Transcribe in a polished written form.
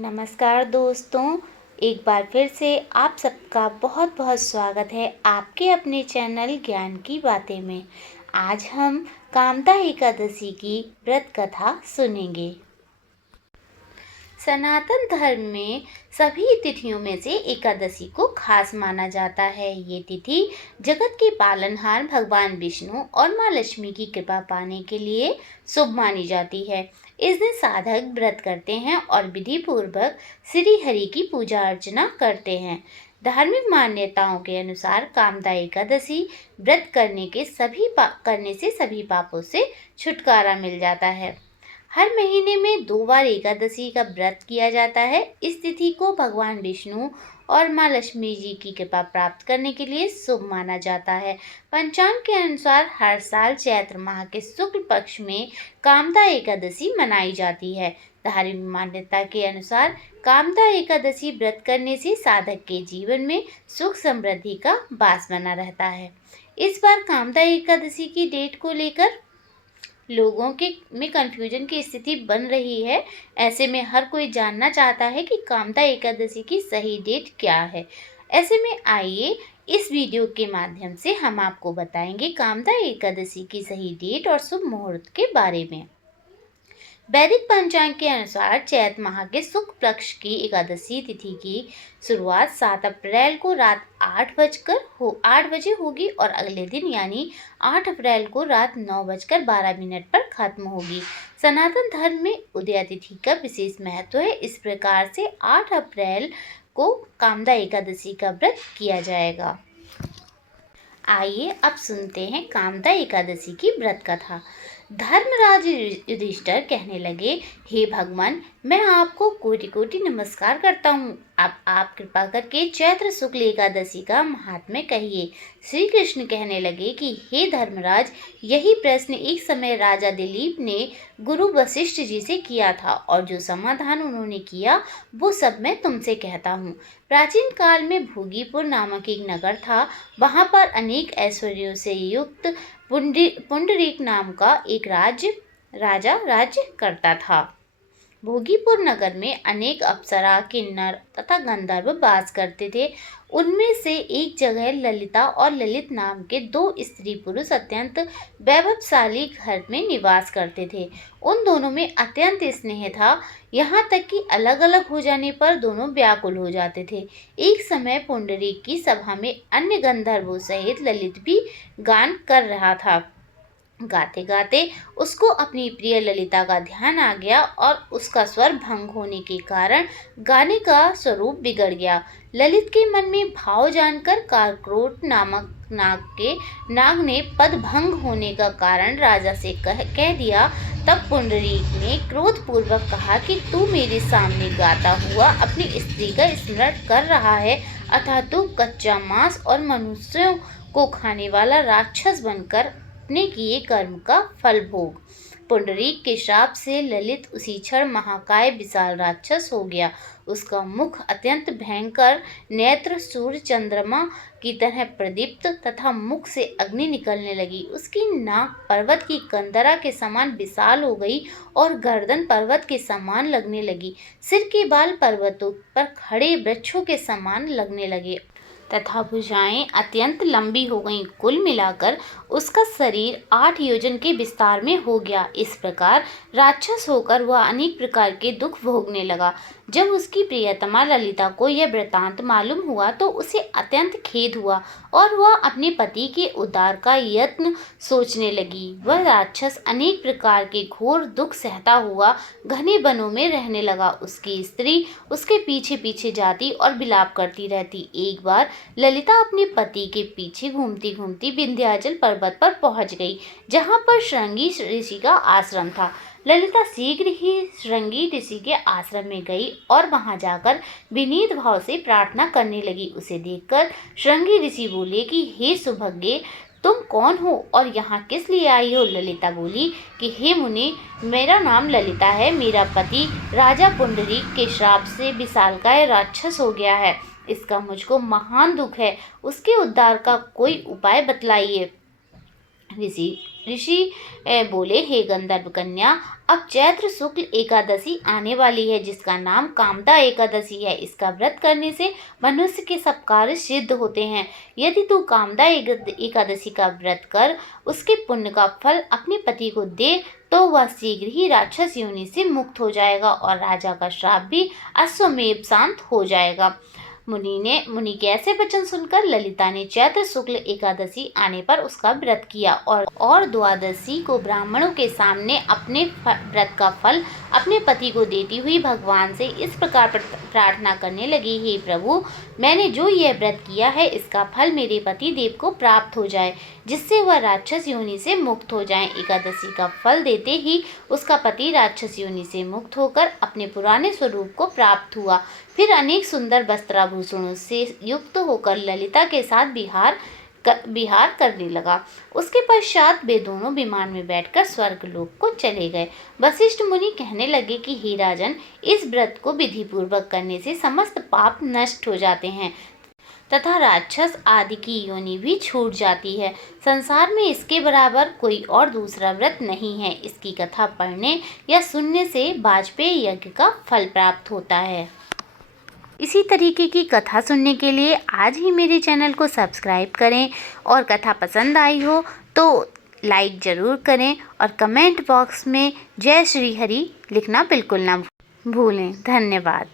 नमस्कार दोस्तों, एक बार फिर से आप सबका बहुत बहुत स्वागत है आपके अपने चैनल ज्ञान की बातें में। आज हम कामदा एकादशी की व्रत कथा सुनेंगे। सनातन धर्म में सभी तिथियों में से एकादशी को खास माना जाता है। ये तिथि जगत के पालनहार भगवान विष्णु और माँ लक्ष्मी की कृपा पाने के लिए शुभ मानी जाती है। इस दिन साधक व्रत करते हैं और विधि पूर्वक श्री हरि की पूजा अर्चना करते हैं। धार्मिक मान्यताओं के अनुसार कामदा एकादशी व्रत करने से सभी पापों से छुटकारा मिल जाता है। हर महीने में 2 बार एकादशी का व्रत किया जाता है। इस तिथि को भगवान विष्णु और माँ लक्ष्मी जी की कृपा प्राप्त करने के लिए शुभ माना जाता है। पंचांग के अनुसार हर साल चैत्र माह के शुक्ल पक्ष में कामदा एकादशी मनाई जाती है। धार्मिक मान्यता के अनुसार कामदा एकादशी व्रत करने से साधक के जीवन में सुख समृद्धि का वास बना रहता है। इस बार कामदा एकादशी की डेट को लेकर लोगों के में कन्फ्यूजन की स्थिति बन रही है। ऐसे में हर कोई जानना चाहता है कि कामदा एकादशी की सही डेट क्या है। ऐसे में आइए इस वीडियो के माध्यम से हम आपको बताएंगे कामदा एकादशी की सही डेट और शुभ मुहूर्त के बारे में। वैदिक पंचांग के अनुसार चैत्र माह के शुक्ल पक्ष की एकादशी तिथि की शुरुआत 7 अप्रैल को रात 8 बजे होगी और अगले दिन यानी 8 अप्रैल को रात 9:12 पर खत्म होगी। सनातन धर्म में उदया तिथि का विशेष महत्व है। इस प्रकार से 8 अप्रैल को कामदा एकादशी का व्रत किया जाएगा। आइए अब सुनते हैं कामदा एकादशी की व्रत कथा। धर्मराज युधिष्ठिर कहने लगे, हे भगवान, मैं आपको कोटि कोटि नमस्कार करता हूँ। अब आप कृपा करके चैत्र शुक्ल एकादशी का महात्म्य कहिए। श्री कृष्ण कहने लगे कि हे धर्मराज, यही प्रश्न एक समय राजा दिलीप ने गुरु वशिष्ठ जी से किया था और जो समाधान उन्होंने किया वो सब मैं तुमसे कहता हूँ। प्राचीन काल में भोगीपुर नामक एक नगर था। वहाँ पर अनेक ऐश्वर्यों से युक्त पुंडरीक नाम का एक राजा राज्य करता था। भोगीपुर नगर में अनेक अप्सरा, किन्नर तथा गंधर्व वास करते थे। उनमें से एक जगह ललिता और ललित नाम के 2 स्त्री पुरुष अत्यंत वैभवशाली घर में निवास करते थे। उन दोनों में अत्यंत स्नेह था, यहाँ तक कि अलग अलग हो जाने पर दोनों व्याकुल हो जाते थे। एक समय पुंडरीक की सभा में अन्य गंधर्वों सहित ललित भी गान कर रहा था। गाते गाते उसको अपनी प्रिय ललिता का ध्यान आ गया और उसका स्वर भंग होने के कारण गाने का स्वरूप बिगड़ गया। ललित के मन में भाव जानकर काकरोट नामक नाग ने पद भंग होने का कारण राजा से कह दिया। तब पुंडरीक ने क्रोधपूर्वक कहा कि तू मेरे सामने गाता हुआ अपनी स्त्री का स्मरण कर रहा है, अतः तू कच्चा मांस और मनुष्यों को खाने वाला राक्षस बनकर अपने किए कर्म का फल भोग। पुंडरीक के श्राप से ललित उसी क्षण महाकाय विशाल राक्षस हो गया। उसका मुख अत्यंत भयंकर, नेत्र सूर्य चंद्रमा की तरह प्रदीप्त तथा मुख से अग्नि निकलने लगी। उसकी नाक पर्वत की कंदरा के समान विशाल हो गई और गर्दन पर्वत के समान लगने लगी। सिर के बाल पर्वतों पर खड़े वृक्षों के समान लगने लगे तथा भुजाएं अत्यंत लंबी हो गईं। कुल मिलाकर उसका शरीर 8 योजन के विस्तार में हो गया। इस प्रकार राक्षस होकर वह अनेक प्रकार के दुख भोगने लगा। जब उसकी प्रियतमा ललिता को यह वृतांत मालूम हुआ तो उसे अत्यंत खेद हुआ और वह अपने पति के उद्धार का यत्न सोचने लगी। वह राक्षस अनेक प्रकार के घोर दुख सहता हुआ घने वनों में रहने लगा। उसकी स्त्री उसके पीछे पीछे जाती और विलाप करती रहती। एक बार ललिता अपने पति के पीछे घूमती घूमती विंध्याचल पर्वत पर पहुंच गई, जहां पर श्रृंगी ऋषि का आश्रम था। ललिता शीघ्र ही श्रृंगी ऋषि के आश्रम में गई और वहां जाकर विनीत भाव से प्रार्थना करने लगी। उसे देखकर श्रृंगी ऋषि बोले कि हे सुभगे, तुम कौन हो और यहाँ किस लिए आई हो? ललिता बोली कि हे मुनि, मेरा नाम ललिता है। मेरा पति राजा पुंडरीक के श्राप से विशालकाय राक्षस हो गया है। इसका मुझको महान दुख है। उसके उद्धार का कोई उपाय बतलाइए। ऋषि ऋषि बोले, हे गंधर्व कन्या, अब चैत्र शुक्ल एकादशी आने वाली है जिसका नाम कामदा एकादशी है। इसका व्रत करने से मनुष्य के सब कार्य सिद्ध होते हैं। यदि तू कामदा एकादशी का व्रत कर उसके पुण्य का फल अपने पति को दे तो वह शीघ्र ही राक्षस योनि से मुक्त हो जाएगा और राजा का श्राप भी अश्वमेध शांत हो जाएगा। मुनि के ऐसे वचन सुनकर ललिता ने चैत्र शुक्ल एकादशी आने पर उसका व्रत किया और द्वादशी को ब्राह्मणों के सामने अपने व्रत का फल अपने पति को देती हुई भगवान से इस प्रकार प्रार्थना करने लगी, हे प्रभु, मैंने जो यह व्रत किया है इसका फल मेरे पति देव को प्राप्त हो जाए जिससे वह राक्षस योनि से मुक्त हो जाएं। एकादशी का फल देते ही उसका पति राक्षस योनि से मुक्त होकर अपने पुराने स्वरूप को प्राप्त हुआ। फिर अनेक सुंदर वस्त्राभूषणों से युक्त होकर ललिता के साथ विहार करने लगा। उसके पश्चात वे दोनों विमान में बैठकर स्वर्गलोक को चले गए। वशिष्ठ मुनि कहने लगे कि हे राजन, इस व्रत को विधि पूर्वक करने से समस्त पाप नष्ट हो जाते हैं तथा राक्षस आदि की योनि भी छूट जाती है। संसार में इसके बराबर कोई और दूसरा व्रत नहीं है। इसकी कथा पढ़ने या सुनने से वाजपेयी यज्ञ का फल प्राप्त होता है। इसी तरीके की कथा सुनने के लिए आज ही मेरे चैनल को सब्सक्राइब करें और कथा पसंद आई हो तो लाइक ज़रूर करें और कमेंट बॉक्स में जय श्री हरि लिखना बिल्कुल ना भूलें। धन्यवाद।